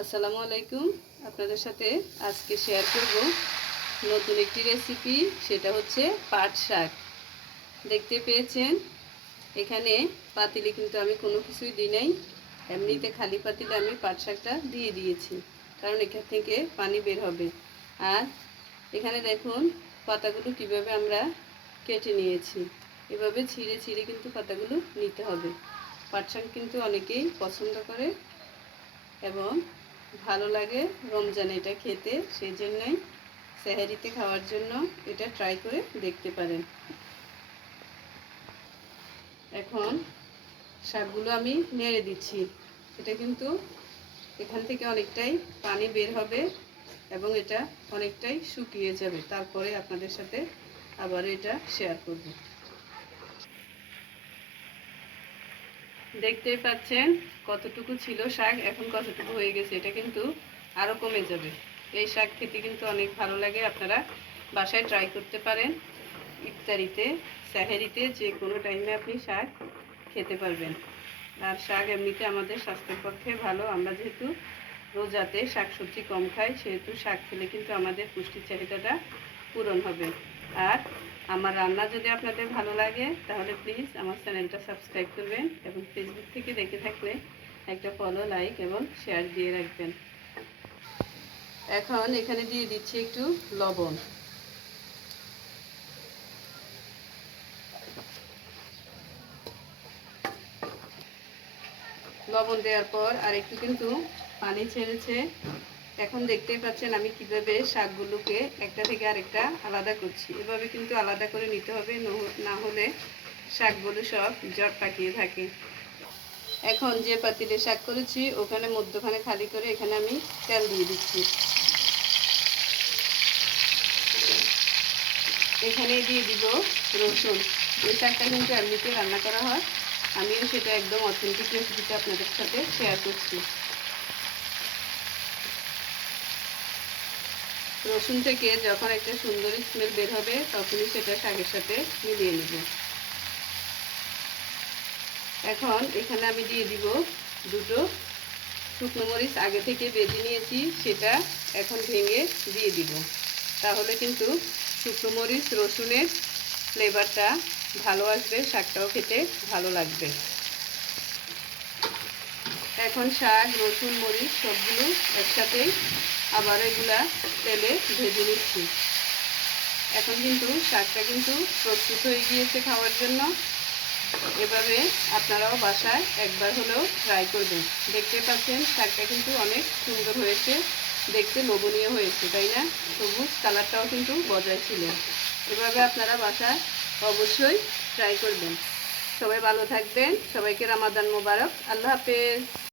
আসসালামু আলাইকুম। আপনাদের সাথে আজকে শেয়ার করব নতুন একটি রেসিপি, সেটা হচ্ছে পাট শাক। দেখতে পেয়েছেন এখানে পাতিলে কিন্তু আমি কোনো কিছুই দিই নাই, এমনিতে খালি পাতিলে আমি পাট শাকটা দিয়ে দিয়েছি, কারণ এখান থেকে পানি বের হবে। আর এখানে দেখুন পাতাগুলো কিভাবে আমরা কেটে নিয়েছি, এভাবে ছিঁড়ে ছিঁড়ে কিন্তু পাতাগুলো নিতে হবে। পাট শাক কিন্তু অনেকেই পছন্দ করে এবং ভালো লাগে রমজানে এটা খেতে, সেই জন্যই সেহরিতে খাওয়ার জন্য এটা ট্রাই করে দেখতে পারেন। এখন শাকগুলো আমি নেড়ে দিচ্ছি। এটা কিন্তু এখান থেকে অনেকটাই পানি বের হবে এবং এটা অনেকটাই শুকিয়ে যাবে, তারপরে আপনাদের সাথে আবার এটা শেয়ার করব। দেখতেই পাচ্ছেন কতটুকু ছিল শাক, এখন কতটুকু হয়ে গেছে। এটা কিন্তু আরও কমে যাবে। এই শাক খেতে কিন্তু অনেক ভালো লাগে, আপনারা বাসায় ট্রাই করতে পারেন। ইফতারিতে, সেহরিতে, যে কোনো টাইমে আপনি শাক খেতে পারবেন। আর শাক এমনিতে আমাদের স্বাস্থ্যের পক্ষে ভালো। আমরা যেহেতু রোজাতে শাকসবজি কম খাই, সেহেতু শাক খেলে কিন্তু আমাদের পুষ্টির চাহিদাটা পূরণ হবে। আর আমার রান্না যদি আপনাদের ভালো লাগে তাহলে প্লিজ আমার চ্যানেলটা সাবস্ক্রাইব করবেন এবং ফেসবুক থেকে দেখে থাকলে একটা ফলো, লাইক এবং শেয়ার দিয়ে রাখবেন। এখন এখানে দিয়ে দিচ্ছি একটু লবণ। লবণ দেওয়ার পর আর একটু কিন্তু পানি ছেড়েছে। এখন দেখতেই পাচ্ছেন আমি কিভাবে শাকগুলোকে একটা থেকে আরেকটা আলাদা করছি। এভাবে কিন্তু আলাদা করে নিতে হবে, না হলে শাকগুলো সব জট পাকিয়ে থাকে। এখন যে পাতিলে শাক করেছি ওখানে মধ্যখানে খালি করে এখানে আমি তেল দিয়ে দিচ্ছি। এখানে দিয়ে দিব রসুন। এই শাকটা কিন্তু এমনিতে রান্না করা হয়, আমিও সেটা একদম অথেন্টিক রেসিপিটা আপনাদের সাথে শেয়ার করছি। রসুন থেকে যখন একটা সুন্দর স্মেল বের হবে তখনই সেটা শাকের সাথে মিলিয়ে নেব। এখন এখানে আমি দিয়ে দিব দুটো শুকনো মরিচ, আগে থেকে বেজে নিয়েছি, সেটা এখন ভেঙে দিয়ে দিব। তাহলে কিন্তু শুকনো মরিচ রসুনের ফ্লেভারটা ভালো আসবে, শাকটাও খেতে ভালো লাগবে। এখন শাক, রসুন, মরিচ সবগুলো একসাথেই আবার এগুলা তেলে ভেজে নিচ্ছি। এখন কিন্তু শাকটা কিন্তু প্রস্তুত হয়ে গিয়েছে খাওয়ার জন্য। এভাবে আপনারাও বাসায় একবার হলেও ট্রাই করবেন। দেখতে পাচ্ছেন শাকটা কিন্তু অনেক সুন্দর হয়েছে, দেখতে লোভনীয় হয়েছে, তাই না? সবুজ কালারটাও কিন্তু বজায় ছিল। এভাবে আপনারা বাসায় অবশ্যই ট্রাই করবেন। সবাই ভালো থাকবেন, সবাইকে রমাদান মোবারক। আল্লাহ হাফেজ।